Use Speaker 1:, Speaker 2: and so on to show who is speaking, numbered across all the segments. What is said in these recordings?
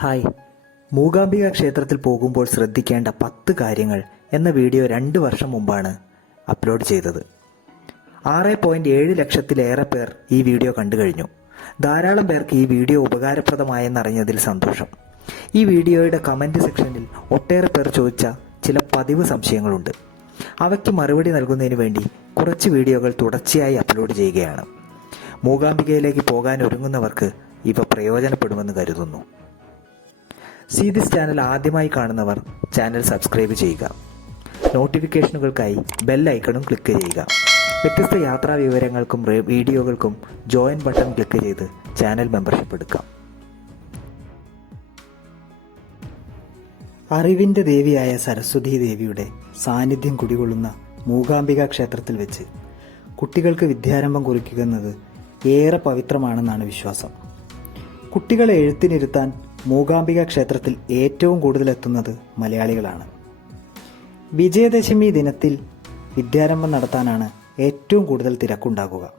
Speaker 1: Hi. Mookambika ക്ഷേത്രത്തിൽ പോകുമ്പോൾ ശ്രദ്ധിക്കേണ്ട പത്ത് കാര്യങ്ങൾ എന്ന വീഡിയോ രണ്ട് വർഷം മുമ്പാണ് അപ്ലോഡ് ചെയ്തത്. ആറ് പോയിന്റ് ഏഴ് ലക്ഷത്തിലേറെ പേർ ഈ വീഡിയോ കണ്ടു കഴിഞ്ഞു. ധാരാളം പേർക്ക് ഈ വീഡിയോ ഉപകാരപ്രദമായെന്നറിഞ്ഞതിൽ സന്തോഷം. ഈ വീഡിയോയുടെ കമന്റ് സെക്ഷനിൽ ഒട്ടേറെ പേർ ചോദിച്ച ചില പതിവ് സംശയങ്ങളുണ്ട്. അവയ്ക്ക് മറുപടി നൽകുന്നതിന് വേണ്ടി കുറച്ച് വീഡിയോകൾ തുടർച്ചയായി അപ്ലോഡ് ചെയ്യുകയാണ്. മൂകാംബികയിലേക്ക് പോകാൻ ഒരുങ്ങുന്നവർക്ക് ഇവ പ്രയോജനപ്പെടുമെന്ന് കരുതുന്നു. സി ദിസ് ചാനൽ ആദ്യമായി കാണുന്നവർ ചാനൽ സബ്സ്ക്രൈബ് ചെയ്യുക. നോട്ടിഫിക്കേഷനുകൾക്കായി ബെൽ ഐക്കണും ക്ലിക്ക് ചെയ്യുക. വ്യത്യസ്ത യാത്രാ വിവരങ്ങൾക്കും വീഡിയോകൾക്കും ജോയിൻ ബട്ടൺ ക്ലിക്ക് ചെയ്ത് ചാനൽ മെമ്പർഷിപ്പ് എടുക്കാം. അറിവിന്റെ ദേവിയായ സരസ്വതി ദേവിയുടെ സാന്നിധ്യം കുടികൊള്ളുന്ന മൂകാംബിക ക്ഷേത്രത്തിൽ വെച്ച് കുട്ടികൾക്ക് വിദ്യാരംഭം കുറിക്കുന്നത് ഏറെ പവിത്രമാണെന്നാണ് വിശ്വാസം. കുട്ടികളെ എഴുത്തിനിരുത്താൻ മൂകാംബിക ക്ഷേത്രത്തിൽ ഏറ്റവും കൂടുതൽ എത്തുന്നത് മലയാളികളാണ്. വിജയദശമി ദിനത്തിൽ വിദ്യാരംഭം നടത്താനാണ് ഏറ്റവും കൂടുതൽ തിരക്കുണ്ടാകുക.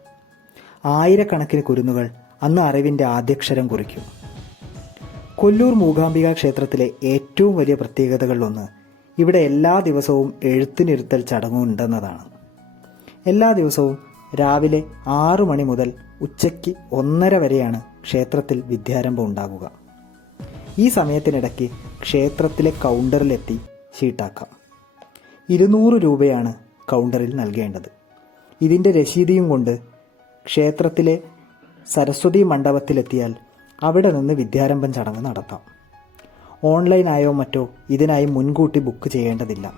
Speaker 1: ആയിരക്കണക്കിന് കുരുന്നുകൾ അന്ന് അറിവിന്റെ ആദ്യക്ഷരം കുറിക്കും. കൊല്ലൂർ മൂകാംബിക ക്ഷേത്രത്തിലെ ഏറ്റവും വലിയ പ്രത്യേകതകളിലൊന്ന് ഇവിടെ എല്ലാ ദിവസവും എഴുത്തിനിരുത്തൽ ചടങ്ങുണ്ടെന്നതാണ്. എല്ലാ ദിവസവും രാവിലെ ആറു മണി മുതൽ ഉച്ചയ്ക്ക് ഒന്നര വരെയാണ് ക്ഷേത്രത്തിൽ വിദ്യാരംഭം ഉണ്ടാകുക. ഈ സമയത്തിനിടയ്ക്ക് ക്ഷേത്രത്തിലെ കൗണ്ടറിലെത്തി ഷീട്ടാക്കാം ഇരുന്നൂറ് രൂപയാണ് കൗണ്ടറിൽ നൽകേണ്ടത്. ഇതിന്റെ രശീതിയും കൊണ്ട് ക്ഷേത്രത്തിലെ സരസ്വതി മണ്ഡപത്തിലെത്തിയാൽ അവിടെ നിന്ന് വിദ്യാരംഭം ചടങ്ങ് നടത്താം. ഓൺലൈനായോ മറ്റോ ഇതിനായി മുൻകൂട്ടി ബുക്ക് ചെയ്യേണ്ടതില്ല.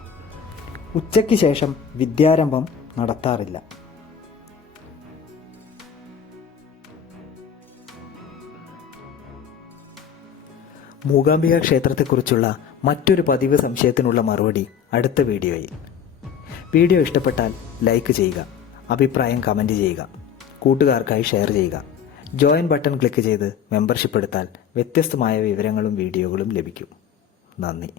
Speaker 1: ഉച്ചയ്ക്ക് ശേഷം വിദ്യാരംഭം നടത്താറില്ല. മൂകാംബിക ക്ഷേത്രത്തെക്കുറിച്ചുള്ള മറ്റൊരു പതിവ് സംശയത്തിനുള്ള മറുപടി അടുത്ത വീഡിയോയിൽ. വീഡിയോ ഇഷ്ടപ്പെട്ടാൽ ലൈക്ക് ചെയ്യുക അഭിപ്രായം കമന്റ് ചെയ്യുക കൂട്ടുകാർക്കായി ഷെയർ ചെയ്യുക. ജോയിൻ ബട്ടൺ ക്ലിക്ക് ചെയ്ത് മെമ്പർഷിപ്പ് എടുത്താൽ വ്യത്യസ്തമായ വിവരങ്ങളും വീഡിയോകളും ലഭിക്കും. നന്ദി.